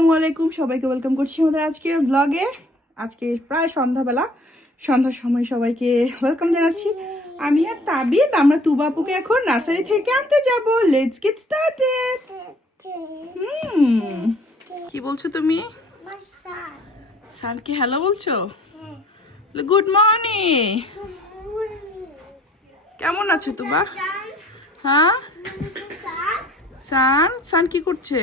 আসসালামু আলাইকুম সবাইকে ওয়েলকাম করছি আমাদের আজকের ব্লগে আজকে প্রায় সন্ধ্যাবেলা, সন্ধ্যার সময় সবাইকে ওয়েলকাম জানাচ্ছি। আমি আর তাবিদ, আমরা তুবাপুকে এখন নার্সারি থেকে আনতে যাব। Let's get started hmm. কি বলছো তুমি? সানকে হ্যালো বলছো? গুড মর্নিং কেমন আছো তুবা? হ্যাঁ? সান সান কি করছে?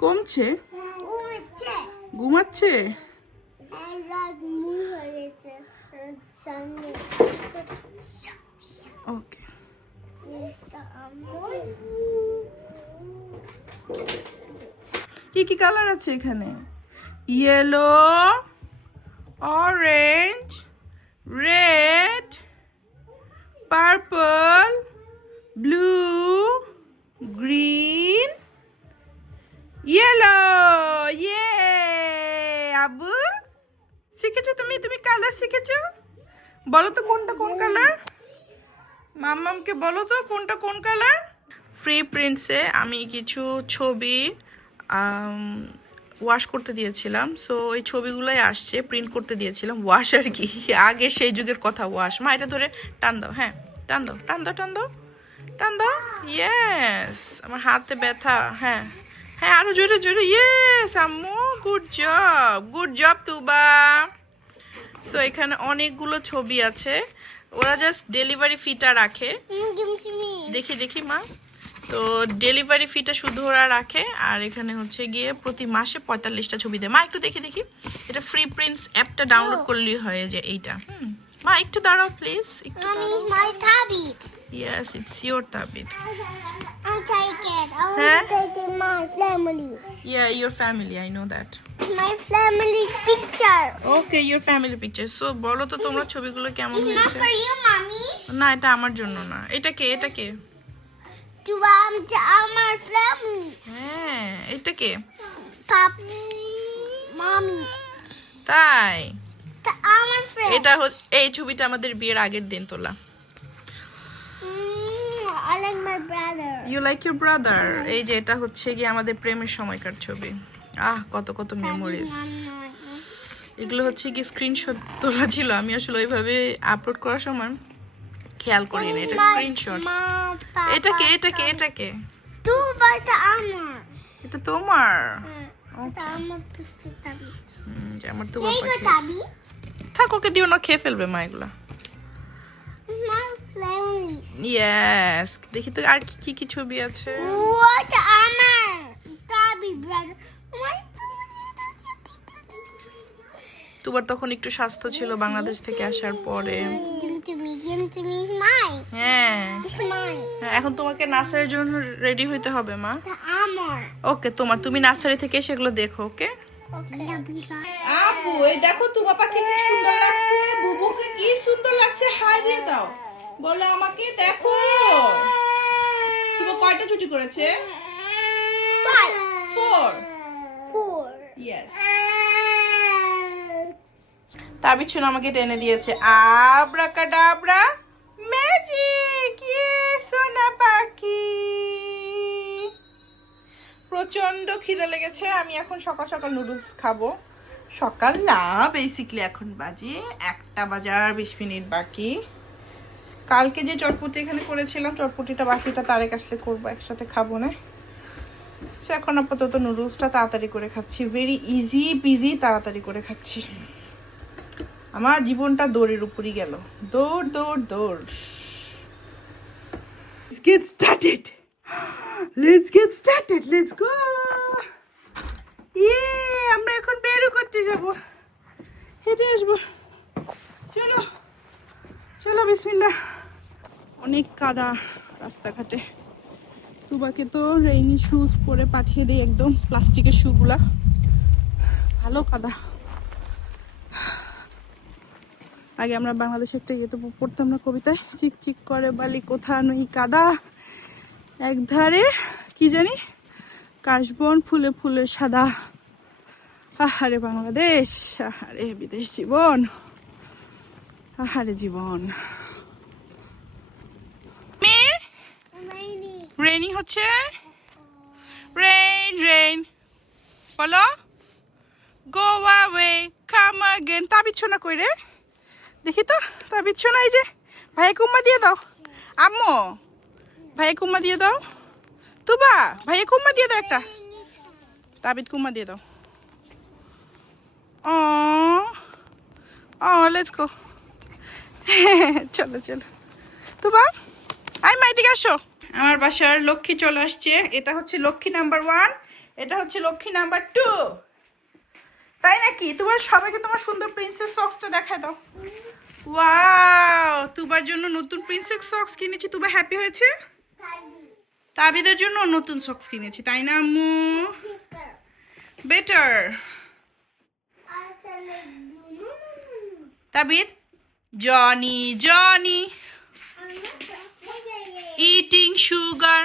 কমছে? ঘুমাচ্ছে। ওকে। কি কি কালার আছে এখানে? Yellow orange red purple blue green yellow ইয়ে আবুল শিখেছো তুমি? তুমি কালার শিখেছো? বলো তো কোনটা কোন কালার মাম্মামকে বলো তো কোনটা কোন কালার ফ্রি প্রিন্টসে আমি কিছু ছবি ওয়াশ করতে দিয়েছিলাম। সো ওই ছবিগুলোই আসছে প্রিন্ট করতে দিয়েছিলাম। ওয়াশ আর কি। আগে সেই যুগের কথা ওয়াশ মা, এটা ধরে টান দাও হ্যাঁ টান দাও টান দাও টান দাও টান দাও। ইয়েস আমার হাতে ব্যথা হ্যাঁ। হ্যাঁ আরও জোরে জোরে। ইয়েস আম্মু good job good job Tuba. So এখানে অনেকগুলো ছবি আছে। ওরা জাস্ট ডেলিভারি ফিটা রাখে। দেখি দেখি মা। তো ডেলিভারি ফিটা শুধু ওরা রাখে। আর এখানে হচ্ছে গিয়ে প্রতি মাসে পঁয়তাল্লিশটা ছবি দেয়। মা একটু দেখি দেখি। এটা ফ্রি প্রিন্টস অ্যাপটা ডাউনলোড করলেই হয়ে যায় এইটা। হুম। মা একটু দাঁড়াও প্লিজ মামি মাই টাবিট yes it's your টাবিট I take family yeah your family I that my family picture okay your family picture so বলো তো তোমরা ছবিগুলো কেমন হয়েছে? না না এটা আমার জন্য না। এটা কে? এটা কে? আমার হ্যাঁ এটা কে? পাপ মামি তাই? এটা হচ্ছে এই ছবিটা আমাদের বিয়ের আগের দিন তোলা. ইউ লাইক ইউর ব্রাদার এই যে এটা হচ্ছে গিয়ে আমাদের প্রেমের সময়কার ছবি। আহ কত কত মেমোরিজ এগুলো হচ্ছে কি স্ক্রিনশট তোলা ছিল। আমি আসলে ওইভাবে আপলোড করার সময় খেয়াল করিনি। এটা স্ক্রিনশট এটা কে? এটা কে? এটা কে. এটা তোমার? The armor picture tablet. হুম, যে আমার তো There you go, tablet. থাক ওকে দিও না খেয়ে ফেলবে মা এগুলা. ইয়েস দেখি তো আর কি কি কি ছবি আছে. তোমার তখন একটু স্বাস্থ্য ছিল বাংলাদেশ থেকে আসার পরে. হ্যাঁ হ্যাঁ, এখন তোমাকে নার্সারির জন্য রেডি হইতে হবে মা। ওকে তোমার তুমি নার্সারি থেকে সেগুলো দেখো ওকে আপু এই দেখো তোমার পাখি কি সুন্দর লাগছে বুবুকে কি সুন্দর লাগছে হাই দিয়ে দাও। বলো আমাকে দেখো। তুমি কয়টা ছুটি করেছে. Four Four. ইয়েস তার পিছনে আমাকে টেনে দিয়েছে। আবরা কাডাবরা ম্যাজিক সোনা পাখি। প্রচণ্ড খিদে লেগেছে আমি এখন সকাল সকাল নুডলস খাব। সকাল না বেসিকলি এখন বাজে একটা বাজার বিশ মিনিট বাকি। কালকে যে চটপটি এখানে করেছিলাম, চটপটিটা বাকিটা তারেক আসলে করব, একসাথে খাব না। সে এখন আপাতত নুডলসটা তাড়াতাড়ি করে খাচ্ছি ভেরি ইজি পিজি তাড়াতাড়ি করে খাচ্ছি। আমার জীবনটা দৌড়ের উপরই গেল। দৌড় দৌড় দৌড়। Get started. Let's get started. Let's আমরা এখন বেরো করতে যাব। হেঁটে আসব। চলো। চলো, বিসমিল্লাহ। অনেক কাদা রাস্তাঘাটে। তুবাকে তো রেইনি শুজ পরে পাঠিয়ে দিই একদম প্লাস্টিকের শুগুলা ভালো কাদা। আগে আমরা বাংলাদেশে একটা ইয়ে তো পড়তাম না কবিতায়? চিক করে বালি কোথা নই কাদা? এক ধারে কি জানি? কাশবন ফুলে ফুলে সাদা। আহারে বাংলাদেশ আহারে বিদেশ জীবন আহারে জীবন। মেয়ে Rainy. হচ্ছে? Rain rain. বলো। গো away come again তাবিচ্ছ না কই রে? দেখি তো তাবিচ্ছ না এই যে। ভাই কুম্মা দিয়ে দাও। আম্মু ভাই কুম্মা দিয়ে দাও। তুবা ভাই কুম্মা দিয়ে দাও একটা। তাবিদ কুম্মা দিয়ে দাও ও ও লেটস গো চলো চলো। তুবা আই মা এদিকে আসো। আমার বাসার লক্ষ্মী চলে আসছে। এটা হচ্ছে লক্ষ্মী নাম্বার ওয়ান এটা হচ্ছে লক্ষ্মী নাম্বার টু তাই নাকি? তোমার সবাইকে তোমার সুন্দর প্রিন্সেস সক্সটা দেখায় দাও। ওয়াও তুবার জন্য নতুন প্রিন্সেস সক্স কিনেছি। তুবা হ্যাপি হয়েছে? তাবিদের জন্য নতুন সক্স কিনেছি। তাই না আম্মু? Better তাবিদ Johnny Johnny eating sugar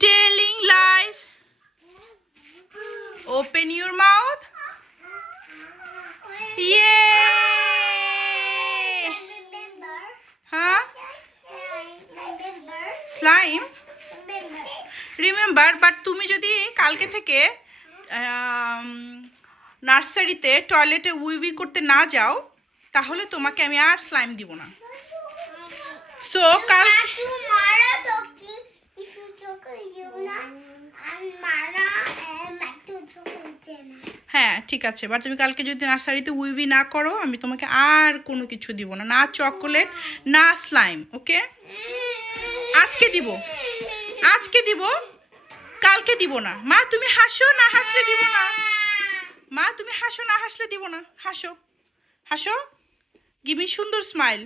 telling lies open your mouth yay huh slime remember but তুমি যদি কালকে থেকে নার্সারিতে টয়লেটে উইভি করতে না যাও তাহলে তোমাকে আমি আর স্লাইম দিব না। সো কাল হ্যাঁ ঠিক আছে। বাট তুমি কালকে যদি নার্সারিতে উইভি না করো আমি তোমাকে আর কোনো কিছু দিব না। না চকোলেট না স্লাইম ওকে? আজকে দিব। আজকে দিব। কালকে দিব না। মা তুমি হাসো না হাসলে দিব না। মা, তুমি হাসো না, হাসলে দিব না। হাসো। হাসো। গিমি সুন্দর স্মাইল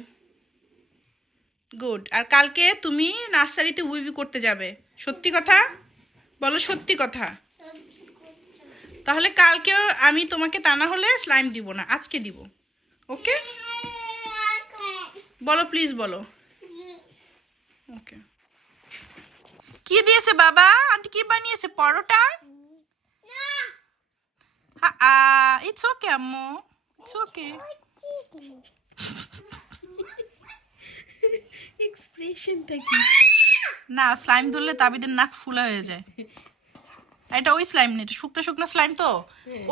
গুড আর কালকে তুমি নার্সারিতে উইভি করতে যাবে। সত্যি কথা? বলো সত্যি কথা। তাহলে কালকে আমি তোমাকে তা না হলে স্লাইম দিব না, আজকে দিব। ওকে বলো প্লিজ বলো। ওকে কি দিয়েছে বাবা? আন্টি কি বানিয়েছে? পরোটা? ইটস ওকে আম্মু ইটস ওকে এক্সপ্রেশনটা কি? না স্লাইম ধরলে তাবিদের নাক ফুলা হয়ে যায়। এটা ওই স্লাইম না এটা শুকনো শুকনো স্লাইম তো?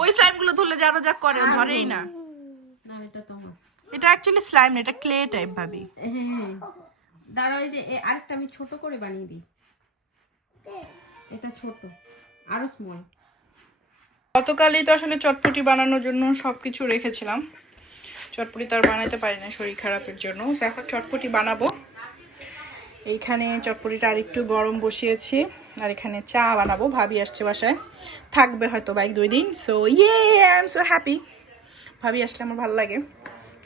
ওই স্লাইমগুলো ধরলে যারা যা করে ও ধরেই না। না এটা তোমার এটা অ্যাকচুয়ালি স্লাইম না এটা ক্লে টাইপ ভাবি। হ্যাঁ হ্যাঁ দাঁড়াও এই যে আরেকটা আমি ছোট করে বানিয়ে দিই। এটা ছোট আরও স্মল গতকালই তো আসলে চটপটি বানানোর জন্য সব কিছু রেখেছিলাম। চটপটি তো আর বানাতে পারি না, শরীর খারাপের জন্য। এখন চটপটি বানাবো। এইখানে চটপটিটা আর একটু গরম বসিয়েছি, আর এখানে চা বানাবো। ভাবি আসছে বাসায়। থাকবে হয়তো বাইক দুই দিন। সো ইয়ে আই এম সো হ্যাপি ভাবি আসলে আমার ভালো লাগে।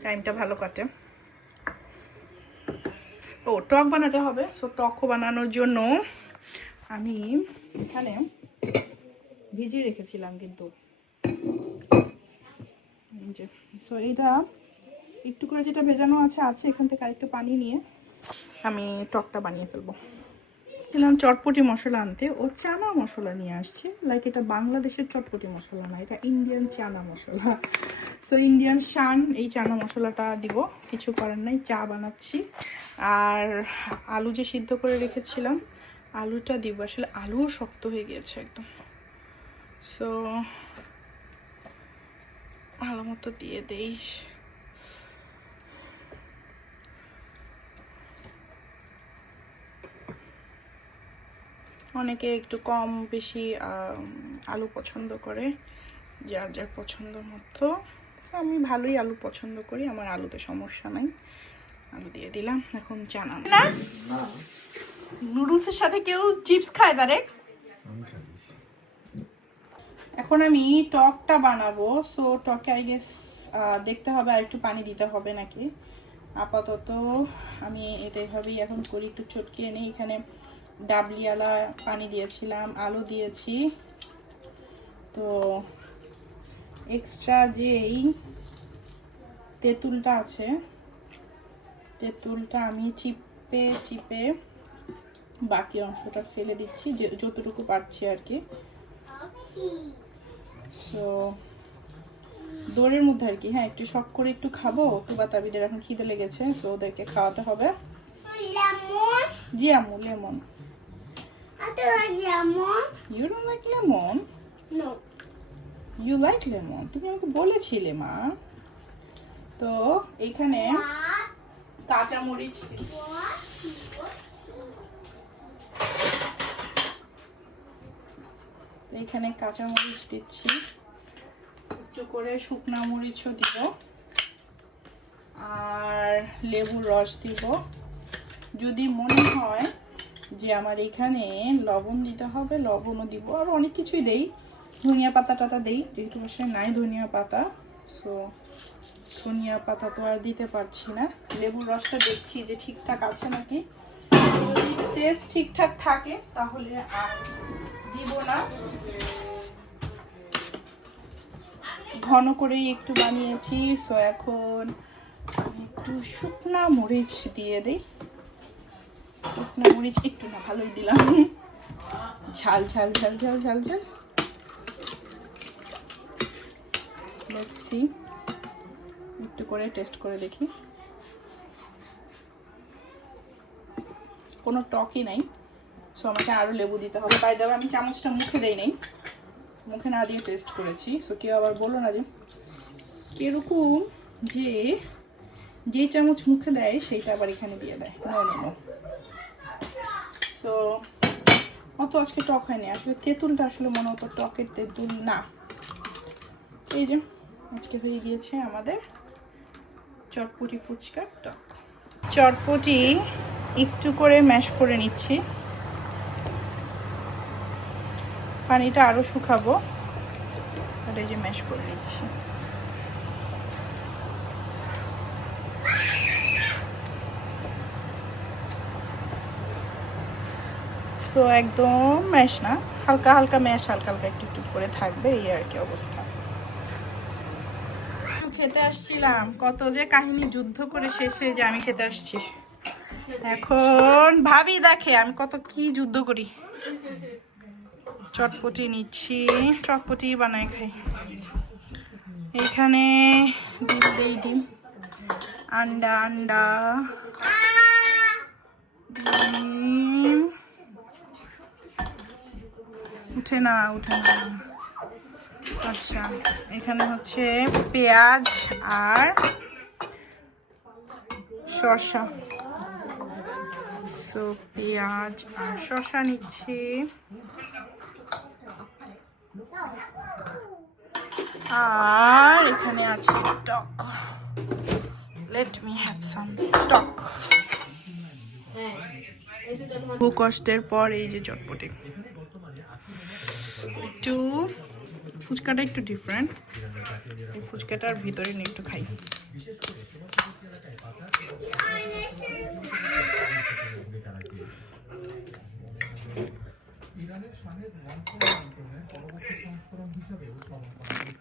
টাইমটা ভালো কাটে। ও, টক বানাতে হবে। সো টকও বানানোর জন্য আমি এখানে ভিজিয়ে রেখেছিলাম কিন্তু। সো এইটা একটু করে যেটা ভেজানো আছে আছে এখান থেকে আরেকটু পানি নিয়ে আমি টকটা বানিয়ে ফেলব। ছিলাম চটপটি মশলা আনতে। ও চানা মশলা নিয়ে আসছে। লাইক এটা বাংলাদেশের চটপটি মশলা না, এটা Indian chana masala. So Indian Shan, এই চানা মশলাটা দিব। কিছু করার নাই, চা বানাচ্ছি। আর আলু যে সিদ্ধ করে রেখেছিলাম, আলুটা দিব। আসলে আলুও শক্ত হয়ে গিয়েছে একদম। সো ভালো মতো দিয়ে দেই। অনেকে একটু কম বেশি আলু পছন্দ করে যার যার পছন্দ মতো। আমি ভালোই আলু পছন্দ করি আমার আলুতে সমস্যা নাই। আলু দিয়ে দিলাম এখন চানা। না। নুডলসের সাথে কেউ চিপস খায় তারে এখন আমি টকটা বানাবো সো টকে আই গেস দেখতে হবে আর একটু পানি দিতে হবে নাকি। আপাতত আমি এটা এভাবেই এখন করি, একটু চটকিয়ে নিই। এখানে ডাবলিয়ালা পানি দিয়েছিলাম, আলু দিয়েছি। তো এক্সট্রা যে এই তেঁতুলটা আছে, তেঁতুলটা আমি চিপে চিপে বাকি অংশটা ফেলে দিচ্ছি যতটুকু পারছি আর কি। সো দৌড়ের মধ্যে আর কি হ্যাঁ একটু শখ করে একটু খাব তো বাতাবিদের এখন খিদে লেগেছে সো ওদেরকে খাওয়াতে হবে। জি আম্মু lemon. You don't like lemon you like lemon তুমি আমাকে বলেছিলে মা। তো এইখানে? কাঁচামরিচ। What? এইখানে কাঁচামরিচ দিচ্ছি। একটু করে শুকনা মরিচও দিব। আর লেবুর রস দিব। যদি মনে হয় যে আমার এখানে লবণ দিতে হবে, লবণও দিব। আর অনেক কিছুই দেই। ধনিয়া পাতা টাতা দেই, যেহেতু বাসায় নাই ধনিয়া পাতা। সো ধনিয়া পাতা তো আর দিতে পারছি না। লেবুর রসটা দেখছি যে ঠিকঠাক আছে নাকি। যদি টেস্ট ঠিকঠাক থাকে, তাহলে আর দিব না। ঘন করেই একটু বানিয়েছি সো এখন একটু শুকনা মরিচ দিয়ে দিই। শুকনা মরিচ একটু না, ভালোই দিলাম। ঝাল ঝাল ঝাল ঝাল ঝাল ঝাল। See. একটু করে টেস্ট করে দেখি। কোনো টকই নাই। সো আমাকে আরও লেবু দিতে হবে। বাই দেবে আমি চামচটা মুখে দেই নাই। মুখে না দিয়ে টেস্ট করেছি। সো কেউ আবার বলো না যে, কীরকম যে যে চামচ মুখে দেয়, সেইটা আবার এখানে দিয়ে দেয়। নো নো সো অত আজকে টক হয়নি। আসলে তেঁতুলটা আসলে মনে হতো টকের তেঁতুল না। এই যে, আজকে হয়ে গিয়েছে আমাদের চটপটি ফুচকার টক। চটপটি একটু করে ম্যাশ করে নিচ্ছি। পানিটা আরও শুকাবো। এই যে ম্যাশ করে দিচ্ছি। সো একদম ম্যাশ না, হালকা হালকা ম্যাশ হালকা হালকা একটু একটু করে থাকবে, এই আর কি অবস্থা। খেতে আসছিলাম। কত যে কাহিনী যুদ্ধ করে শেষে যে আমি খেতে আসছি। এখন ভাবি দেখে আমি কত কি যুদ্ধ করি। চটপটি নিচ্ছি। চটপটি বানাই খাই। এখানে ডিম আন্ডা আন্ডা উঠে না উঠে না। আচ্ছা এখানে হচ্ছে পেঁয়াজ আর শসা। সো পেঁয়াজ আর শসা নিচ্ছি। আর এখানে আছে টক। লেট মি হ্যাভ সাম টক। বহু কষ্টের পর এই যে চটপটি একটু ফুচকাটা একটু ডিফারেন্ট এই ফুচকাটার ভিতরে নিয়ে একটু খাই।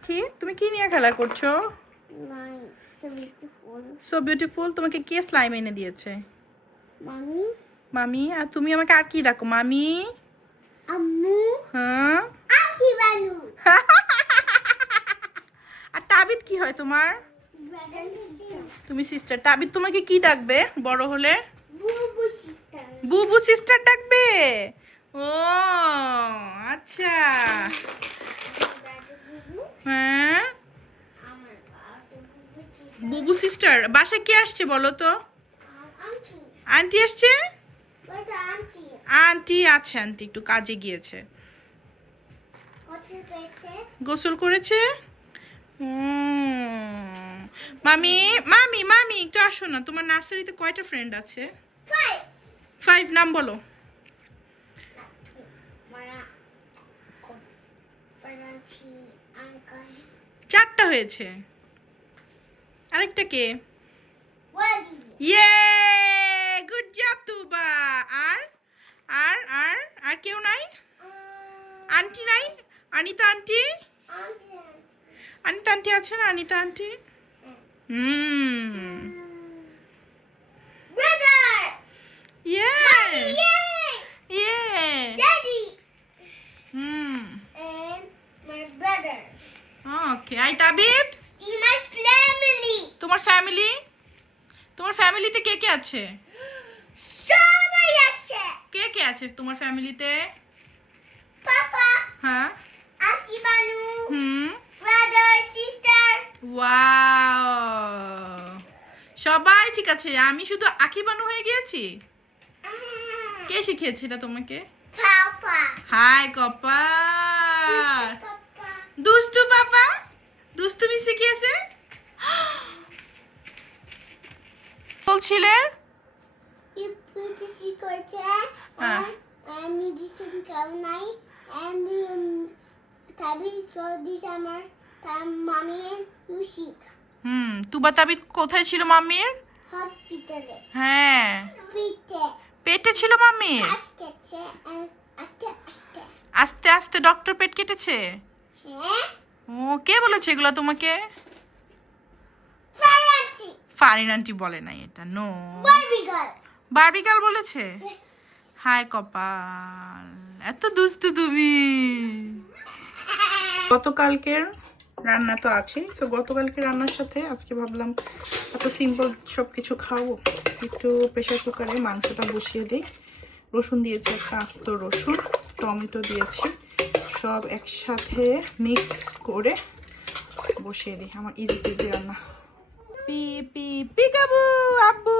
কি? তুমি কি নিয়ে খেলা করছ. সো বিউটিফুল তোমাকে কে স্লাইম এনে দিয়েছে. মামি? আর তুমি আমাকে আর কি ডাকো? মামি? Amu. হ্যাঁ. আর তাবিদ কি হয় তোমার? তুমি সিস্টার তাবিদ তোমাকে কি ডাকবে? বড় হলে? বুবু সিস্টার ডাকবে? ও আচ্ছা. হ্যাঁ. বুবু সিস্টার বাসায় কে আসছে বলো তো আন্টি আসছে? আন্টি আছে আন্টি একটু কাজে গিয়েছে? গোসল করেছে মামি মামি মামি, একটু আসো না, তোমার নার্সারিতে কয়টা ফ্রেন্ড আছে ফাইভ নাম বলো Mara. Fernanchi. চারটা হয়েছে। আরেকটা কে. ইয়ে গুড জব তুবা। আর? আর আর আর কেউ নাই? আন্টি নাই? আনিতা আন্টি? অনিতা আনিতা আন্টি আছে না? আনিতা আন্টি? হুম। আছে? সবাই আছে। কে কে আছে তোমার ফ্যামিলিতে? পাপা হ্যাঁ? আকি বানু হুম? Brother sister wow. সবাই ঠিক আছে আমি শুধু আকি বানু হয়ে গিয়েছি? কে শিখিয়েছে এটা তোমাকে? পাপা। হাই কপা। দুস্তু পাপা? দুষ্টুমি শিখিয়েছে? বলছিলে? হ্যাঁ।, হ্যাঁ। পেটে। ছিল মামি আস্তে আস্তে। ডক্টর পেট কেটেছে? ও কে বলেছে এগুলো তোমাকে? ফারিন আন্টি বলে নাই এটা নো বারবিকাল বলেছে? হাই কপাল এত দুস্তু তুমি। গতকালকের রান্না তো আছে তো গতকালকে রান্নার সাথে আজকে ভাবলাম এত সিম্পল সব কিছু খাব একটু প্রেশার কুকারে মাংসটা বসিয়ে দিই। রসুন দিয়েছি একটা আস্ত রসুন টমেটো দিয়েছি সব একসাথে মিক্স করে বসিয়ে দিই। আমার ইজি ইজি রান্না। পিকাবু, আব্বু।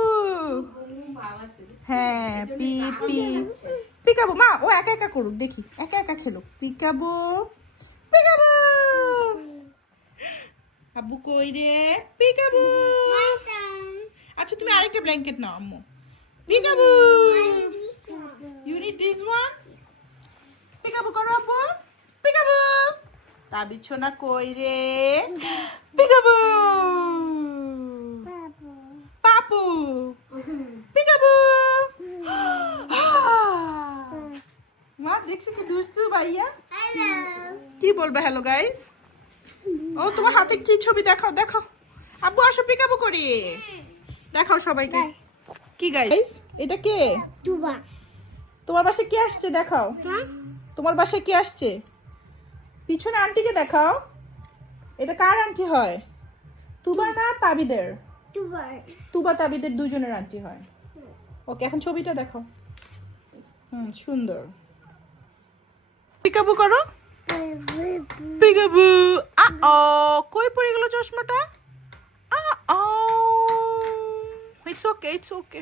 হ্যাঁ পি পি। পিকাবু, মা, ও একা একা করুক, দেখি। একা একা খেলো। Peekaboo peekaboo. আব্বু কই রে? পিকাবু। আচ্ছা তুমি আরেকটা ব্ল্যাঙ্কেট নাও, আম্মু। Peekaboo. You need this one peekaboo করো, আব্বু। পিকাবু। তা বিছনা কই রে? পিকাবু। পাপু পিকাবু মা দেখছি কি দুস্তু ভাইয়া। Hello. কি বলবে হ্যালো গাইস ও তোমার হাতে কি ছবি? দেখাও দেখাও আব্বু আসো পিকাবু করি। দেখাও সবাইকে। কি গাইস এটা কে? তোমার বাসায় কে আসছে? দেখাও। হ্যাঁ? তোমার বাসায় কে আসছে? পিছনে আন্টিকে দেখাও। এটা কার আন্টি হয়? তুবা না তাবিদের? তুবা তাবিদের দুজনের আন্টি হয়। ওকে, এখন ছবিটা দেখো। হুম, সুন্দর। পিকাবু করো। পিকাবু। আ ও কই পড়ে গেল চশমাটা? আ ও ইটস ওকে ইটস ওকে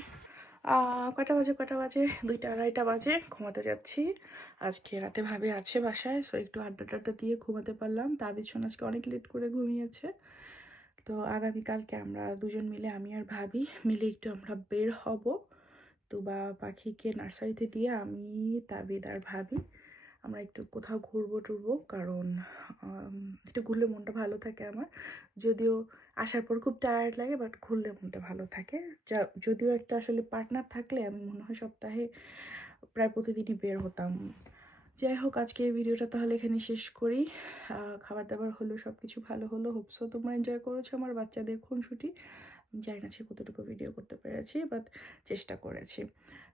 কয়টা বাজে কয়টা বাজে? দুইটা, আড়াইটা বাজে, ঘুমাতে যাচ্ছি। আজকে রাতে ভাবে আছে বাসায় সো একটু আড্ডা টাড্ডা দিয়ে ঘুমাতে পারলাম। তার পিছনে আজকে অনেক লেট করে ঘুমিয়েছে। তো আগামীকালকে আমরা দুজন মিলে, আমি আর ভাবি, মিলে একটু আমরা বের হব। তো বা পাখিকে নার্সারিতে দিয়ে আমি, তাবিদ আর ভাবি, আমরা একটু কোথাও ঘুরবো টুরবো, কারণ একটু ঘুরলে মনটা ভালো থাকে আমার। যদিও আসার পর খুব টায়ার্ড লাগে বাট ঘুরলে মনটা ভালো থাকে। যা, যদিও একটা আসলে পার্টনার থাকলে আমি মনে হয় সপ্তাহে প্রায় প্রতিদিনই বের হতাম। যাই হোক আজকে ভিডিওটা তাহলে এখানে শেষ করি। খাবার দাবার হলো সব কিছু ভালো হলো। হোপসো তোমরা এনজয় করেছ আমার বাচ্চাদের খুনসুটি। জানি না সে কতটুকু ভিডিও করতে পেরেছি বাট চেষ্টা করেছি।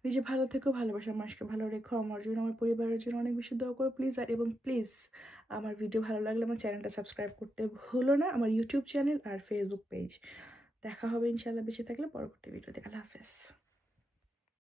নিজে ভালো থেকো ভালোবাসা মানুষকে ভালো রেখো। আমার জন্য, আমার পরিবারের জন্য অনেক বেশি দোয়া করো প্লিজ আর এবং প্লিজ আমার ভিডিও ভালো লাগলে আমার চ্যানেলটা সাবস্ক্রাইব করতে ভুলো না। আমার ইউটিউব চ্যানেল আর ফেসবুক পেজ দেখা হবে ইনশাল্লাহ বেঁচে থাকলে পরবর্তী ভিডিওতে আল্লাহ হাফেজ।